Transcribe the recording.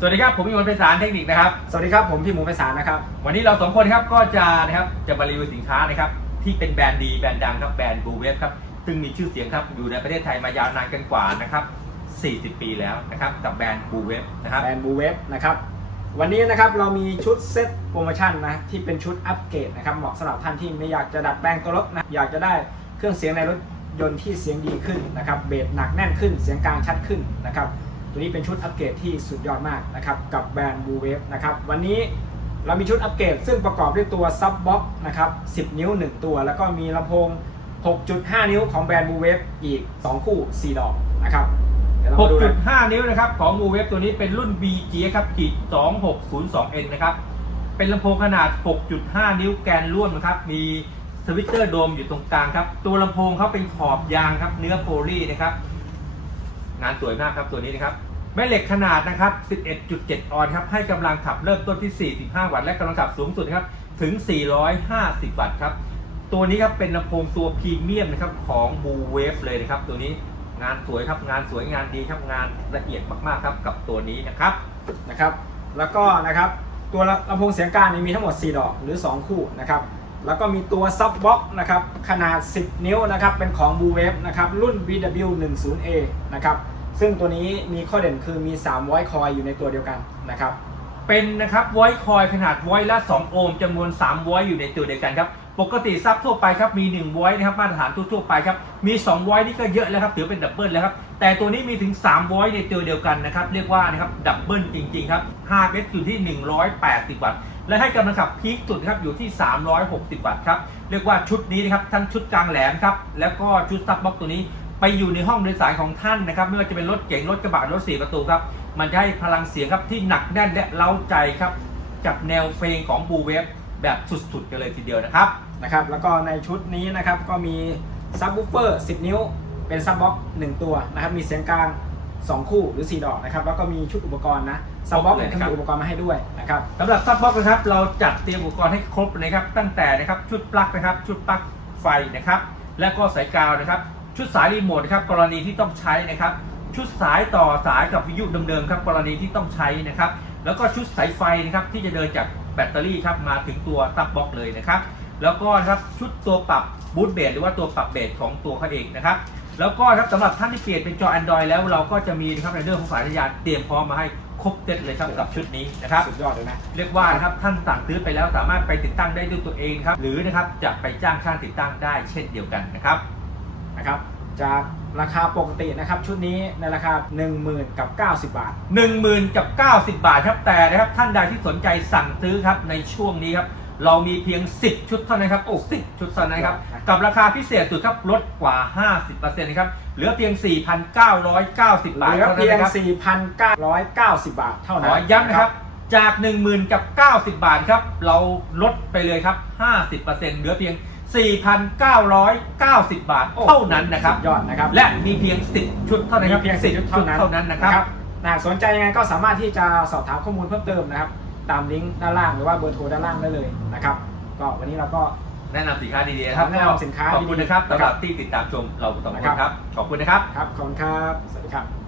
สวัสดีครับ ผมมีวันไพศาลเทคนิคนะครับ สวัสดีครับ ผมพี่หมูไพศาลนะครับ วันนี้เราสองคนครับก็จะนะครับจะมารีวิวสินค้านะครับที่เป็นแบรนด์ดีแบรนด์ดังครับแบรนด์บูเวฟครับซึ่งมีชื่อเสียงครับอยู่ในประเทศไทยมายาวนานกันกว่านะครับ 40 ปีแล้วนะครับกับแบรนด์บูเวฟนะครับแบรนด์บูเวฟนะครับวันนี้นะครับเรามีชุดเซ็ตโปรโมชั่นนะที่เป็นชุดอัปเกรดนะครับเหมาะสำหรับท่านที่ไม่อยากจะดัดแปลงตัวรถนะอยากจะได้เครื่องเสียงในรถยนต์ที่เสียงดีขึ้นนะครับเบสหนักแน่นขึ้นเสียงกลางชัดขึ้นนะครับ ตัวนี้เป็นชุดอัปเกรดที่สุดยอดมากนะครับกับแบรนด์บูเวฟนะครับวันนี้เรามีชุดอัปเกรดซึ่งประกอบด้วยตัวซับบ็อกนะครับ10 นิ้ว 1 ตัว แล้วก็มีลำโพง 6.5 นิ้วของแบรนด์บูเวฟอีก 2 คู่ 4 ดอกนะครับเดี๋ยวเราน6.5 นิ้วนะครับของบูเวฟตัวนี้เป็นรุ่น BG ครับขีด 2602N นะครับ เป็นลำโพงขนาด 6.5 นิ้วแกนร่วมนะครับ มีสวิตเตอร์โดมอยู่ตรงกลางครับ ตัวลำโพงเขาเป็นขอบยางครับ เนื้อโพลีนะครับ งานสวยมากครับตัวนี้นะครับแม่เหล็กขนาดนะครับ 11.7 ออนครับให้กำลังขับเริ่มต้นที่ 45 วัตต์และกำลังขับสูงสุดครับถึง 450 วัตต์ครับตัวนี้ครับเป็นลำโพงตัวพรีเมียมนะครับของบูเวฟเลยนะครับตัวนี้งานสวยครับงานสวยงานดีครับงานละเอียดมากๆครับกับตัวนี้นะครับนะครับ แล้วก็นะครับตัวลำโพงเสียงกลางนี่มีทั้งหมด 4 ดอกหรือ 2 คู่นะครับ แล้วก็มีตัวซับบ็อกนะครับขนาด 10 นิ้วนะครับเป็นของ b l u e w a v นะครับรุ่น BW10A นะครับซึ่งตัวนี้มีข้อเด่นคือมี3ไวท์คอยอยู่ในตัวเดียวกันนะครับเป็นนะครับไวท์คอยขนาดไวท์ละ 2 โอห์มจำนวน3ไวท์อยู่ในตัวเดียวกันครับ ปกติซับทั่วไปครับมี1ไวท์นะครับมาตรฐานทั่วๆไปครับมี2ไวท์นี่ก็เยอะแล้วครับถือเป็นดับเบิลแล้วครับแต่ตัวนี้มีถึง3ไวท์ในตัวเดียวกันนะครับเรียกว่านะครับดับเบิลจริงๆครับ5เมตรอยู่ที่ 180 วัตต์และให้กำลังขับพีคสุดครับอยู่ที่ 360 วัตต์ครับเรียกว่าชุดนี้นะครับทั้งชุดกลางแหลมครับแล้วก็ชุดซับบ็อกตัวนี้ไปอยู่ในห้องโดยสารของท่านนะครับไม่ว่าจะเป็นรถเก๋งรถกระบะรถสี่ประตูครับมันจะให้พลังเสียงครับที่หนักแน่นและเล้าใจครับกับแนวเพลงของบูเวฟแบบสุดๆกันเลยทีเดียวนะครับ นะครับแล้วก็ในชุดนี้นะครับก็มีซับ w ูเฟอร์ 10 นิ้ว เป็นซับบ็อก1ตัวนะครับมีเสียงกลาง 2 คู่หรือ 4 ดอกนะครับแล้วก็มีชุดอุปกรณ์นะซับบ็อกครบเลยเนี่ยนะครับก็มีอุปกรณ์มาให้ด้วยนะครับสำหรับซับบ็อกนะครับเราจัดเตรียมอุปกรณ์ให้ครบเลยครับตั้งแต่นะครับชุดปลั๊กนะครับชุดปลั๊กไฟนะครับและก็สายกาวนะครับชุดสายรีโมทนะครับกรณีที่ต้องใช้นะครับชุดสายต่อสายกับวิทยุเดิมๆครับกรณีที่ต้องใช้นะครับแล้วก็ชุดสายไฟนะครับที่จะเดินจากแบตเตอรี่ครับมาถึงตัวซับบ็อกเลยนะครับ แล้วก็นะครับชุดตัวปรับบูทเบสหรือว่าตัวปรับเบสของตัวเขาเองนะครับแล้วก็ครับสำหรับท่านที่เปลี่ยนเป็นจอ Android แล้วเราก็จะมีนะครับในเรื่องของสายสัญญาณเตรียมพร้อมมาให้ครบเซตเลยครับกับชุดนี้นะครับสุดยอดเลยนะเรียกว่านะครับท่านสั่งซื้อไปแล้วสามารถไปติดตั้งได้ด้วยตัวเองครับหรือนะครับจะไปจ้างช่างติดตั้งได้เช่นเดียวกันนะครับนะครับจากราคาปกตินะครับชุดนี้ในราคา 10,000กับ90 บาท 10,000กับ90 บาทครับแต่นะครับท่านใดที่สนใจสั่งซื้อครับในช่วงนี้ครับ เรามีเพียง 10 ชุดเท่านั้นครับโอ้10ชุดเท่านั้นครับ กับราคาพิเศษสุดครับลดกว่า 50%นะครับเหลือเพียง 4,990 บาทเหลือเท่านั้เพีนยงนะครับ4,990 บาทเท่าขนั้น อย้ำนะครับจาก 10,000กับ90 บาทครับ เราลดไปเลยครับ 50%เหลือเพียง 4,990 บาทเท่านั้นนะครับสุดยอดนะครับ และมีเพียง 10 ชุดเท่านั้นครับมีเพียง10ชุดเท่านั้นเท่านั้นนะครับ นะสนใจยังไงก็สามารถที่จะสอบถามข้อมูลเพิ่มเติมนะครับ ตามลิงก์ด้านล่างหรือว่าเบอร์โทรด้านล่างได้เลยนะครับ ก็วันนี้เราก็ แนะนำสินค้าดีๆนะครับแนะนำสินค้าขอบคุณนะครับดีๆสำหรับที่ติดตามชมเราสองคนครับ ขอบคุณนะครับ ครับ ขอบคุณครับ สวัสดีครับ